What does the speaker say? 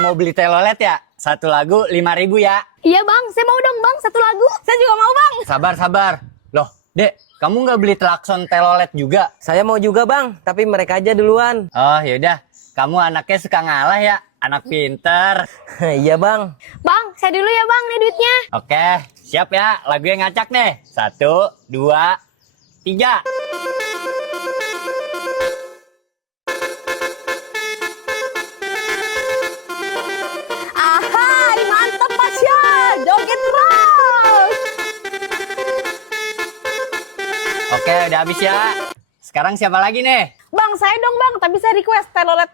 mau beli telolet ya? Satu lagu 5.000 ya? Iya bang, saya mau dong bang, satu lagu. Saya juga mau bang. Sabar. Loh, Dek, kamu nggak beli klakson telolet juga? Saya mau juga bang, tapi mereka aja duluan. Oh yaudah, kamu anaknya suka ngalah ya? Anak pinter. Iya bang. Bang, saya dulu ya bang, nih duitnya. Oke, siap ya. Lagu yang ngacak nih. 1, 2, 3. Ahai, mantap Pasya, joget terus. Oke, udah habis ya. Sekarang siapa lagi nih? Bang, saya dong bang, tapi saya request telolet